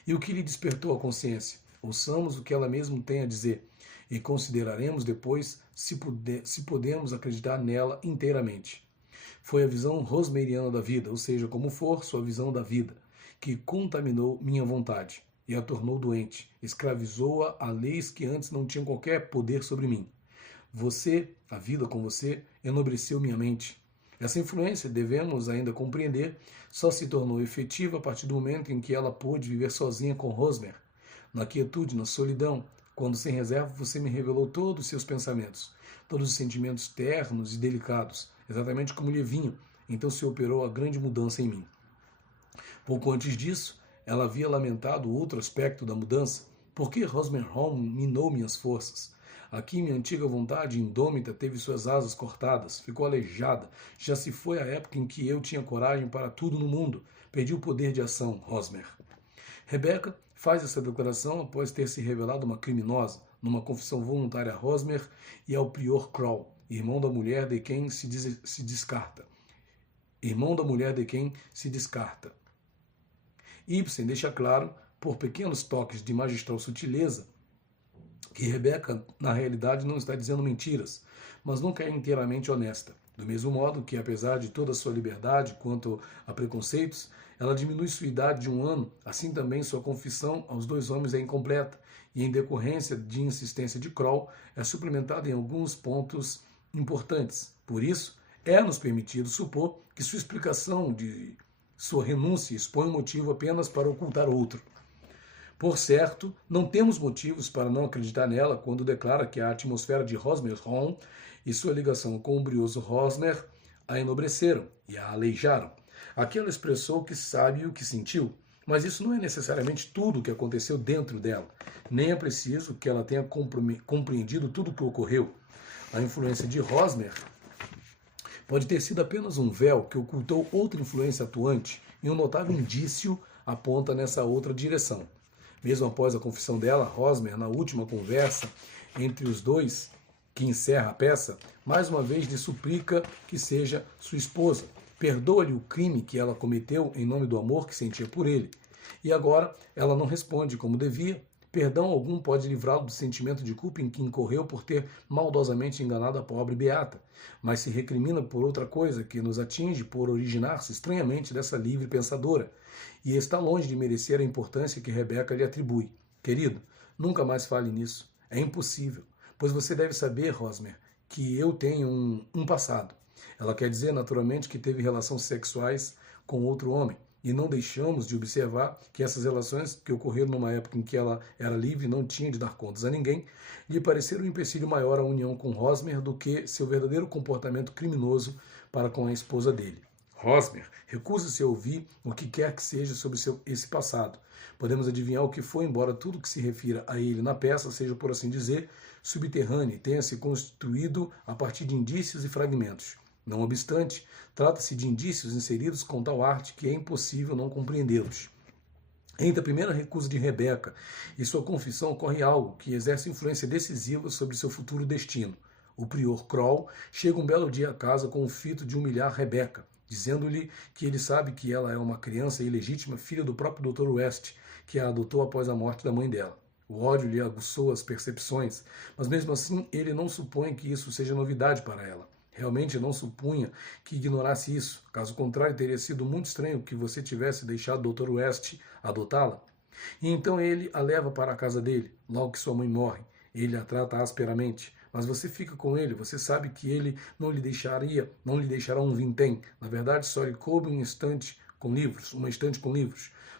E o que lhe despertou a consciência? Ouçamos o que ela mesma tem a dizer, e consideraremos depois se podemos acreditar nela inteiramente. Foi a visão rosmeriana da vida, ou seja, como for sua visão da vida, que contaminou minha vontade e a tornou doente, escravizou-a a leis que antes não tinham qualquer poder sobre mim. Você, a vida com você, enobreceu minha mente. Essa influência, devemos ainda compreender, só se tornou efetiva a partir do momento em que ela pôde viver sozinha com Rosmer. Na quietude, na solidão, quando sem reserva você me revelou todos os seus pensamentos, todos os sentimentos ternos e delicados, exatamente como lhe vinham, então se operou a grande mudança em mim. Pouco antes disso, ela havia lamentado outro aspecto da mudança. Por que Rosmerholm minou minhas forças? Aqui minha antiga vontade indômita teve suas asas cortadas, ficou aleijada. Já se foi a época em que eu tinha coragem para tudo no mundo. Perdi o poder de ação, Rosmer. Rebeca faz essa declaração após ter se revelado uma criminosa, numa confissão voluntária a Rosmer e ao prior Kroll, irmão da mulher de quem se descarta. Irmão da mulher de quem se descarta. Ibsen deixa claro, por pequenos toques de magistral sutileza, que Rebeca, na realidade, não está dizendo mentiras, mas nunca é inteiramente honesta. Do mesmo modo que, apesar de toda a sua liberdade quanto a preconceitos, ela diminui sua idade de 1 ano, assim também sua confissão aos 2 homens é incompleta, e em decorrência de insistência de Kroll, é suplementada em alguns pontos importantes. Por isso, é-nos permitido supor que sua explicação de sua renúncia expõe um motivo apenas para ocultar outro. Por certo, não temos motivos para não acreditar nela quando declara que a atmosfera de Rosmerholm e sua ligação com o brioso Rosmer a enobreceram e a aleijaram. Aqui ela expressou que sabe o que sentiu, mas isso não é necessariamente tudo o que aconteceu dentro dela. Nem é preciso que ela tenha compreendido tudo o que ocorreu. A influência de Rosmer pode ter sido apenas um véu que ocultou outra influência atuante, e um notável indício aponta nessa outra direção. Mesmo após a confissão dela, Rosmer, na última conversa entre os dois, que encerra a peça, mais uma vez lhe suplica que seja sua esposa. Perdoa-lhe o crime que ela cometeu em nome do amor que sentia por ele. E agora ela não responde como devia. Perdão algum pode livrá-lo do sentimento de culpa em que incorreu por ter maldosamente enganado a pobre Beata, mas se recrimina por outra coisa que nos atinge por originar-se estranhamente dessa livre pensadora, e está longe de merecer a importância que Rebeca lhe atribui. Querido, nunca mais fale nisso. É impossível, pois você deve saber, Rosmer, que eu tenho um passado. Ela quer dizer, naturalmente, que teve relações sexuais com outro homem. E não deixamos de observar que essas relações, que ocorreram numa época em que ela era livre e não tinha de dar contas a ninguém, lhe pareceram um empecilho maior à união com Rosmer do que seu verdadeiro comportamento criminoso para com a esposa dele. Rosmer recusa-se a ouvir o que quer que seja sobre esse passado. Podemos adivinhar o que foi, embora tudo que se refira a ele na peça seja, por assim dizer, subterrâneo e tenha se constituído a partir de indícios e fragmentos. Não obstante, trata-se de indícios inseridos com tal arte que é impossível não compreendê-los. Entre a primeira recusa de Rebeca e sua confissão ocorre algo que exerce influência decisiva sobre seu futuro destino. O prior Kroll chega um belo dia a casa com o fito de humilhar Rebeca, dizendo-lhe que ele sabe que ela é uma criança ilegítima, filha do próprio Dr. West, que a adotou após a morte da mãe dela. O ódio lhe aguçou as percepções, mas mesmo assim ele não supõe que isso seja novidade para ela. Realmente não supunha que ignorasse isso. Caso contrário, teria sido muito estranho que você tivesse deixado o Dr. West adotá-la. E então ele a leva para a casa dele, logo que sua mãe morre. Ele a trata asperamente, mas você fica com ele, você sabe que ele não lhe deixará um vintém. Na verdade, só lhe coube uma estante com livros. Mas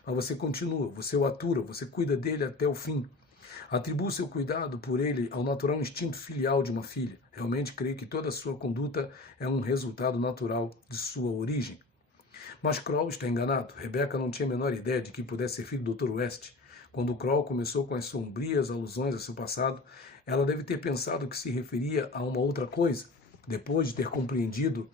você continua, você o atura, você cuida dele até o fim. Atribua seu cuidado por ele ao natural instinto filial de uma filha. Realmente creio que toda a sua conduta é um resultado natural de sua origem. Mas Kroll está enganado. Rebecca não tinha a menor ideia de que pudesse ser filho do Dr. West. Quando Kroll começou com as sombrias alusões a seu passado, ela deve ter pensado que se referia a uma outra coisa. Depois de ter compreendido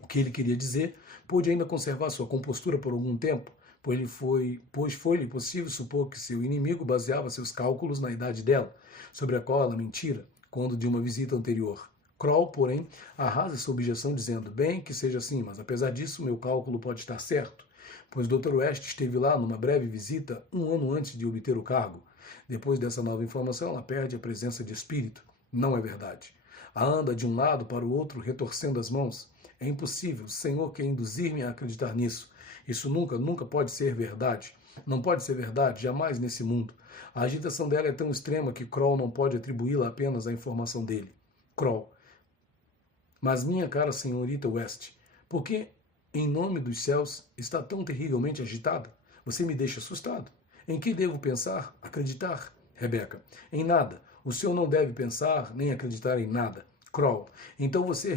o que ele queria dizer, pôde ainda conservar sua compostura por algum tempo, pois foi-lhe possível supor que seu inimigo baseava seus cálculos na idade dela, sobre a qual ela mentira, quando de uma visita anterior. Kroll, porém, arrasa essa objeção dizendo, bem que seja assim, mas apesar disso meu cálculo pode estar certo, pois Dr. West esteve lá numa breve visita 1 ano antes de obter o cargo. Depois dessa nova informação, ela perde a presença de espírito. Não é verdade. A anda de um lado para o outro, retorcendo as mãos. É impossível. O Senhor quer induzir-me a acreditar nisso. Isso nunca pode ser verdade. Não pode ser verdade, jamais nesse mundo. A agitação dela é tão extrema que Kroll não pode atribuí-la apenas à informação dele. Kroll. Mas minha cara senhorita West, por que, em nome dos céus, está tão terrivelmente agitada? Você me deixa assustado. Em que devo pensar, acreditar? Rebecca. Em nada. O senhor não deve pensar nem acreditar em nada. Kroll. Então você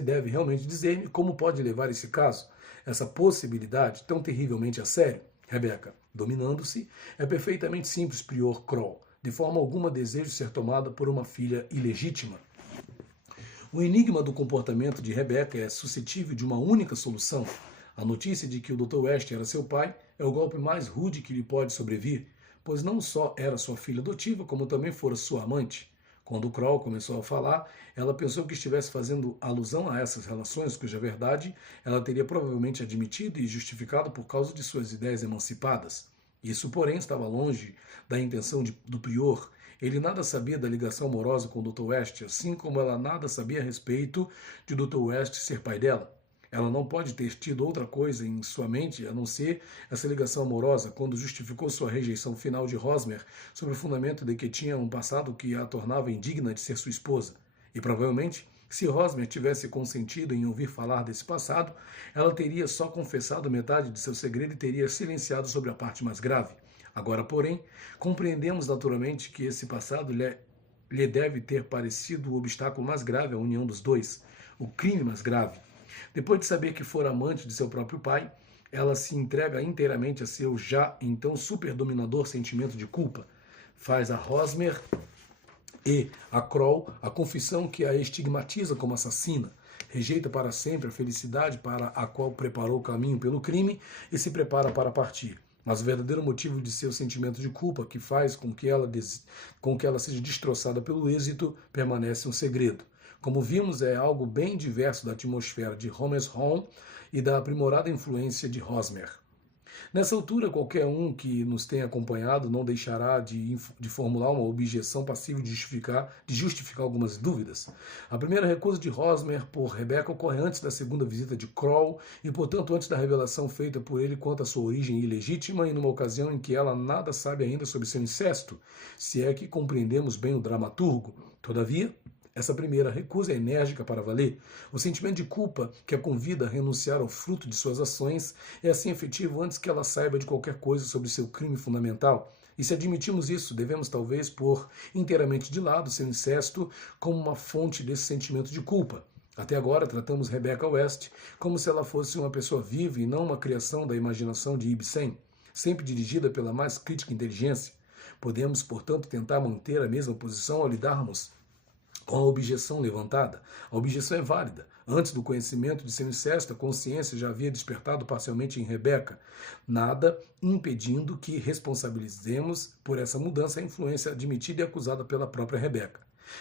deve realmente dizer-me como pode levar esse caso, essa possibilidade tão terrivelmente a sério. Rebecca. Dominando-se, é perfeitamente simples, prior Kroll. De forma alguma desejo ser tomada por uma filha ilegítima. O enigma do comportamento de Rebecca é suscetível de uma única solução. A notícia de que o Dr. West era seu pai é o golpe mais rude que lhe pode sobrevir, pois não só era sua filha adotiva, como também fora sua amante. Quando Kroll começou a falar, ela pensou que estivesse fazendo alusão a essas relações, cuja verdade ela teria provavelmente admitido e justificado por causa de suas ideias emancipadas. Isso, porém, estava longe da intenção do prior. Ele nada sabia da ligação amorosa com o Dr. West, assim como ela nada sabia a respeito de Dr. West ser pai dela. Ela não pode ter tido outra coisa em sua mente a não ser essa ligação amorosa quando justificou sua rejeição final de Hosmer sobre o fundamento de que tinha um passado que a tornava indigna de ser sua esposa. E provavelmente, se Hosmer tivesse consentido em ouvir falar desse passado, ela teria só confessado metade de seu segredo e teria silenciado sobre a parte mais grave. Agora, porém, compreendemos naturalmente que esse passado lhe deve ter parecido o obstáculo mais grave à união dos dois, o crime mais grave. Depois de saber que fora amante de seu próprio pai, ela se entrega inteiramente a seu já então superdominador sentimento de culpa. Faz a Hosmer e a Kroll a confissão que a estigmatiza como assassina. Rejeita para sempre a felicidade para a qual preparou o caminho pelo crime e se prepara para partir. Mas o verdadeiro motivo de seu sentimento de culpa, que faz com que ela seja destroçada pelo êxito, permanece um segredo. Como vimos, é algo bem diverso da atmosfera de Hommersholm e da aprimorada influência de Hosmer. Nessa altura, qualquer um que nos tenha acompanhado não deixará de formular uma objeção passível de justificar algumas dúvidas. A primeira recusa de Hosmer por Rebecca ocorre antes da segunda visita de Kroll e, portanto, antes da revelação feita por ele quanto à sua origem ilegítima e numa ocasião em que ela nada sabe ainda sobre seu incesto, se é que compreendemos bem o dramaturgo. Todavia, essa primeira recusa é enérgica para valer. O sentimento de culpa que a convida a renunciar ao fruto de suas ações é assim efetivo antes que ela saiba de qualquer coisa sobre seu crime fundamental. E se admitimos isso, devemos talvez pôr inteiramente de lado seu incesto como uma fonte desse sentimento de culpa. Até agora tratamos Rebecca West como se ela fosse uma pessoa viva e não uma criação da imaginação de Ibsen, sempre dirigida pela mais crítica inteligência. Podemos, portanto, tentar manter a mesma posição ao lidarmos com a objeção levantada. A objeção é válida. Antes do conhecimento de seu incesto, a consciência já havia despertado parcialmente em Rebecca, nada impedindo que responsabilizemos por essa mudança a influência admitida e acusada pela própria Rebecca.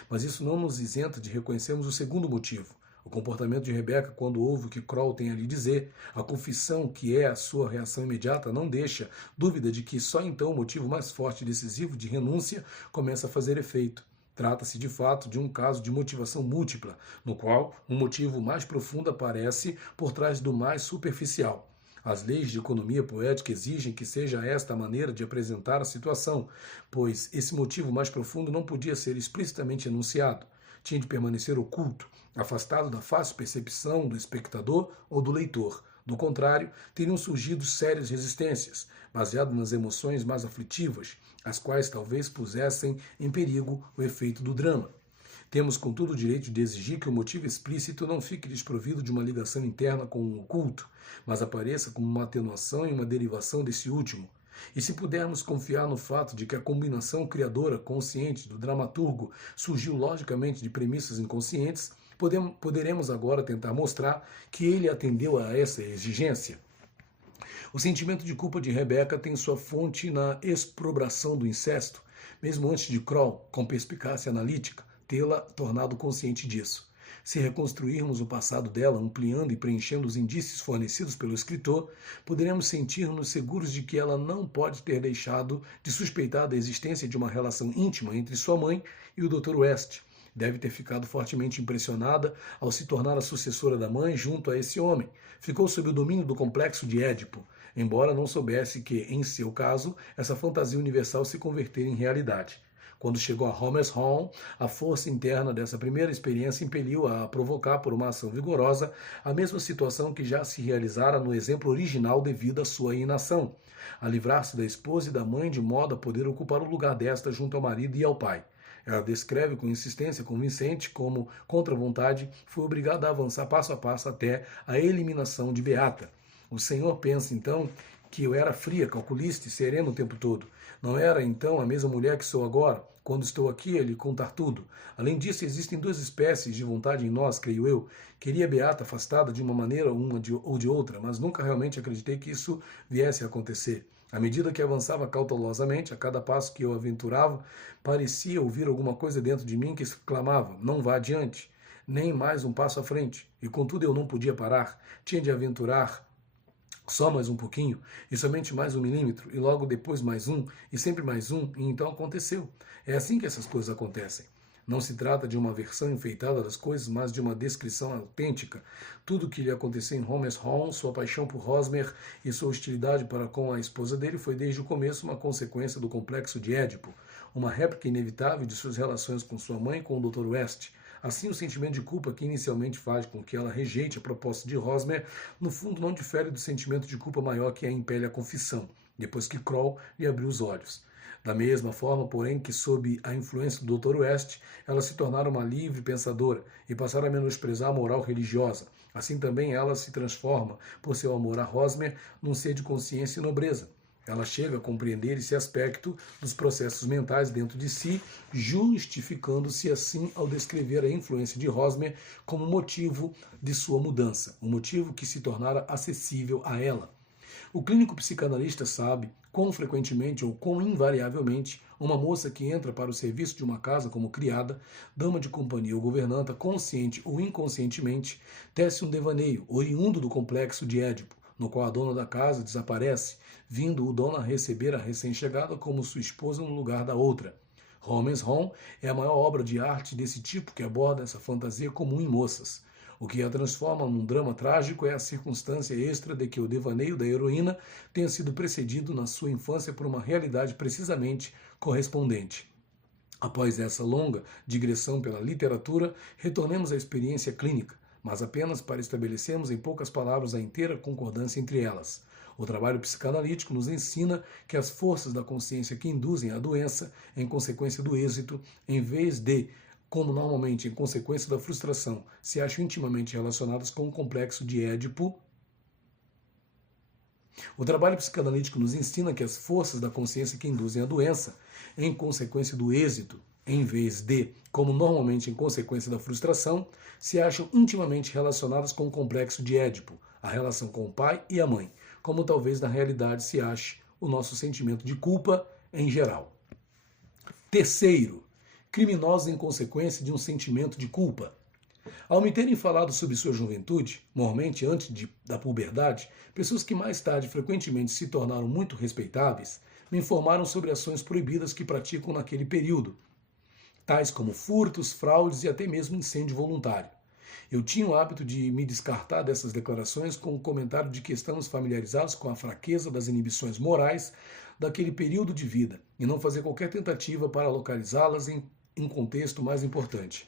Mas isso não nos isenta de reconhecermos o segundo motivo. O comportamento de Rebecca quando ouve o que Kroll tem a lhe dizer, a confissão que é a sua reação imediata, não deixa dúvida de que só então o motivo mais forte e decisivo de renúncia começa a fazer efeito. Trata-se, de fato, de um caso de motivação múltipla, no qual um motivo mais profundo aparece por trás do mais superficial. As leis de economia poética exigem que seja esta a maneira de apresentar a situação, pois esse motivo mais profundo não podia ser explicitamente enunciado. Tinha de permanecer oculto, afastado da fácil percepção do espectador ou do leitor. Do contrário, teriam surgido sérias resistências, baseadas nas emoções mais aflitivas, as quais talvez pusessem em perigo o efeito do drama. Temos, contudo, o direito de exigir que o motivo explícito não fique desprovido de uma ligação interna com o oculto, mas apareça como uma atenuação e uma derivação desse último. E se pudermos confiar no fato de que a combinação criadora consciente do dramaturgo surgiu logicamente de premissas inconscientes, poderemos agora tentar mostrar que ele atendeu a essa exigência. O sentimento de culpa de Rebeca tem sua fonte na exprobração do incesto, mesmo antes de Kroll, com perspicácia analítica, tê-la tornado consciente disso. Se reconstruirmos o passado dela, ampliando e preenchendo os indícios fornecidos pelo escritor, poderemos sentir-nos seguros de que ela não pode ter deixado de suspeitar da existência de uma relação íntima entre sua mãe e o Dr. West. Deve ter ficado fortemente impressionada ao se tornar a sucessora da mãe junto a esse homem. Ficou sob o domínio do complexo de Édipo, embora não soubesse que, em seu caso, essa fantasia universal se convertera em realidade. Quando chegou a Homer's Home, a força interna dessa primeira experiência impeliu-a a provocar, por uma ação vigorosa, a mesma situação que já se realizara no exemplo original devido à sua inação, a livrar-se da esposa e da mãe de modo a poder ocupar o lugar desta junto ao marido e ao pai. Ela descreve com insistência convincente como, contra a vontade, foi obrigada a avançar passo a passo até a eliminação de Beata. O Senhor pensa, então, que eu era fria, calculista e serena o tempo todo. Não era, então, a mesma mulher que sou agora, quando estou aqui a lhe contar tudo. Além disso, existem duas espécies de vontade em nós, creio eu. Queria Beata afastada de uma maneira ou de outra, mas nunca realmente acreditei que isso viesse a acontecer. À medida que avançava cautelosamente, a cada passo que eu aventurava, parecia ouvir alguma coisa dentro de mim que exclamava, não vá adiante, nem mais um passo à frente. E contudo eu não podia parar, tinha de aventurar só mais um pouquinho, e somente mais 1 milímetro, e logo depois mais um, e sempre mais um, e então aconteceu. É assim que essas coisas acontecem. Não se trata de uma versão enfeitada das coisas, mas de uma descrição autêntica. Tudo o que lhe aconteceu em Homer's Home, sua paixão por Hosmer e sua hostilidade para com a esposa dele foi desde o começo uma consequência do complexo de Édipo, uma réplica inevitável de suas relações com sua mãe e com o Dr. West. Assim, o sentimento de culpa que inicialmente faz com que ela rejeite a proposta de Hosmer, no fundo não difere do sentimento de culpa maior que a impele à confissão, depois que Kroll lhe abriu os olhos. Da mesma forma, porém, que sob a influência do Dr. West, ela se tornara uma livre pensadora e passara a menosprezar a moral religiosa. Assim também ela se transforma, por seu amor a Hosmer, num ser de consciência e nobreza. Ela chega a compreender esse aspecto dos processos mentais dentro de si, justificando-se assim ao descrever a influência de Hosmer como motivo de sua mudança, um motivo que se tornara acessível a ela. O clínico psicanalista sabe quão frequentemente ou quão invariavelmente uma moça que entra para o serviço de uma casa como criada, dama de companhia ou governanta, consciente ou inconscientemente, tece um devaneio oriundo do complexo de Édipo, no qual a dona da casa desaparece, vindo o dono a receber a recém-chegada como sua esposa no lugar da outra. Homer's Home é a maior obra de arte desse tipo que aborda essa fantasia comum em moças. O que a transforma num drama trágico é a circunstância extra de que o devaneio da heroína tenha sido precedido na sua infância por uma realidade precisamente correspondente. Após essa longa digressão pela literatura, retornemos à experiência clínica, mas apenas para estabelecermos em poucas palavras a inteira concordância entre elas. O trabalho psicanalítico nos ensina que as forças da consciência que induzem a doença, em consequência do êxito, em vez de, como normalmente em consequência da frustração, se acham intimamente relacionadas com o complexo de Édipo. O trabalho psicanalítico nos ensina que as forças da consciência que induzem a doença, em consequência do êxito, em vez de, como normalmente em consequência da frustração, se acham intimamente relacionadas com o complexo de Édipo, a relação com o pai e a mãe, como talvez na realidade se ache o nosso sentimento de culpa em geral. Terceiro, criminosos em consequência de um sentimento de culpa. Ao me terem falado sobre sua juventude, normalmente antes da puberdade, pessoas que mais tarde frequentemente se tornaram muito respeitáveis, me informaram sobre ações proibidas que praticam naquele período, tais como furtos, fraudes e até mesmo incêndio voluntário. Eu tinha o hábito de me descartar dessas declarações com o comentário de que estamos familiarizados com a fraqueza das inibições morais daquele período de vida e não fazer qualquer tentativa para localizá-las em contexto mais importante.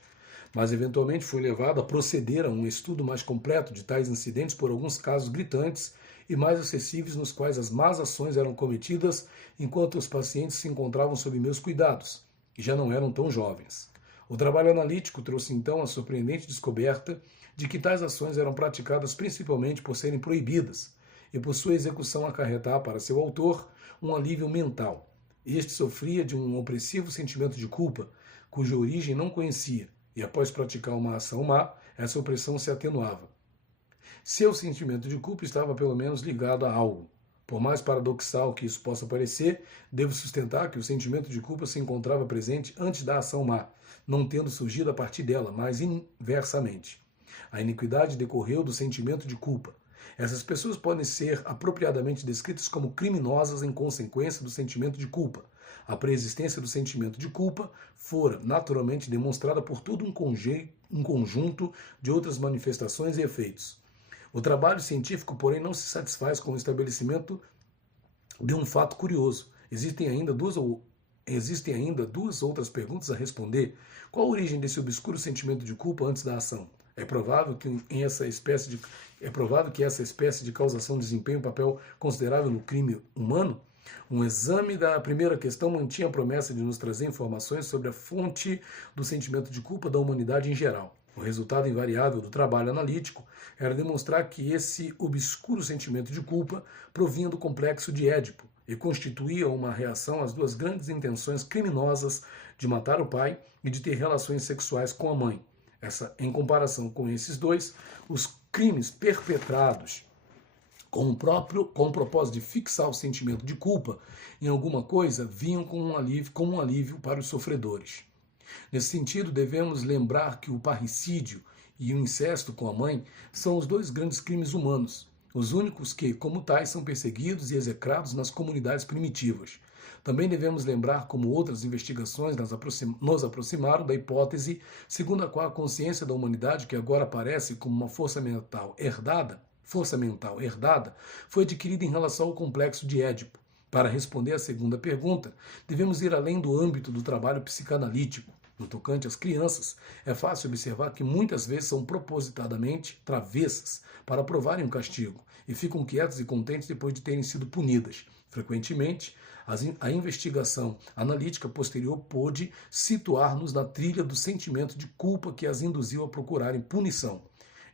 Mas eventualmente fui levado a proceder a um estudo mais completo de tais incidentes por alguns casos gritantes e mais acessíveis nos quais as más ações eram cometidas enquanto os pacientes se encontravam sob meus cuidados e já não eram tão jovens. O trabalho analítico trouxe então a surpreendente descoberta de que tais ações eram praticadas principalmente por serem proibidas e por sua execução acarretar para seu autor um alívio mental. Este sofria de um opressivo sentimento de culpa, cuja origem não conhecia, e após praticar uma ação má, essa opressão se atenuava. Seu sentimento de culpa estava pelo menos ligado a algo. Por mais paradoxal que isso possa parecer, devo sustentar que o sentimento de culpa se encontrava presente antes da ação má, não tendo surgido a partir dela, mas inversamente. A iniquidade decorreu do sentimento de culpa. Essas pessoas podem ser apropriadamente descritas como criminosas em consequência do sentimento de culpa. A preexistência do sentimento de culpa fora naturalmente demonstrada por todo um conjunto de outras manifestações e efeitos. O trabalho científico, porém, não se satisfaz com o estabelecimento de um fato curioso. Existem ainda duas outras perguntas a responder. Qual a origem desse obscuro sentimento de culpa antes da ação? É provável que essa espécie de causação desempenhe um papel considerável no crime humano? Um exame da primeira questão mantinha a promessa de nos trazer informações sobre a fonte do sentimento de culpa da humanidade em geral. O resultado invariável do trabalho analítico era demonstrar que esse obscuro sentimento de culpa provinha do complexo de Édipo e constituía uma reação às duas grandes intenções criminosas de matar o pai e de ter relações sexuais com a mãe. Em comparação com esses dois, os crimes perpetrados com o propósito de fixar o sentimento de culpa em alguma coisa vinham como um alívio para os sofredores. Nesse sentido, devemos lembrar que o parricídio e o incesto com a mãe são os dois grandes crimes humanos, os únicos que, como tais, são perseguidos e execrados nas comunidades primitivas. Também devemos lembrar como outras investigações nos aproximaram da hipótese segundo a qual a consciência da humanidade, que agora aparece como uma força mental herdada, foi adquirida em relação ao complexo de Édipo. Para responder à segunda pergunta, devemos ir além do âmbito do trabalho psicanalítico. No tocante às crianças, é fácil observar que muitas vezes são propositadamente travessas para provarem um castigo e ficam quietas e contentes depois de terem sido punidas. Frequentemente, a investigação analítica posterior pôde situar-nos na trilha do sentimento de culpa que as induziu a procurarem punição.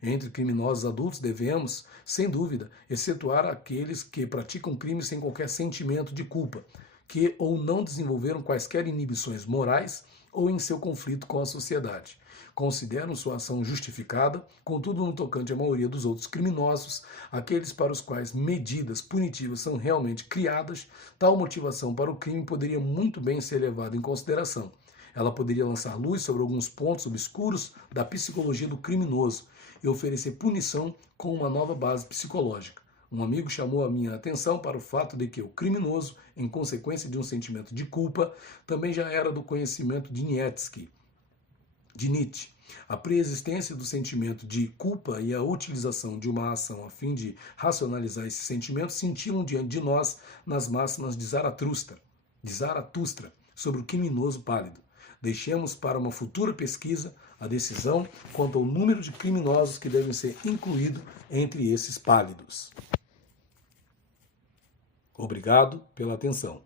Entre criminosos adultos devemos, sem dúvida, excetuar aqueles que praticam crimes sem qualquer sentimento de culpa, que ou não desenvolveram quaisquer inibições morais ou em seu conflito com a sociedade. Consideram sua ação justificada, contudo, no tocante à maioria dos outros criminosos, aqueles para os quais medidas punitivas são realmente criadas, tal motivação para o crime poderia muito bem ser levada em consideração. Ela poderia lançar luz sobre alguns pontos obscuros da psicologia do criminoso e oferecer punição com uma nova base psicológica. Um amigo chamou a minha atenção para o fato de que o criminoso, em consequência de um sentimento de culpa, também já era do conhecimento de Nietzsche. A preexistência do sentimento de culpa e a utilização de uma ação a fim de racionalizar esse sentimento cintilam diante de nós nas máximas de Zaratustra sobre o criminoso pálido. Deixemos para uma futura pesquisa a decisão quanto ao número de criminosos que devem ser incluídos entre esses pálidos. Obrigado pela atenção.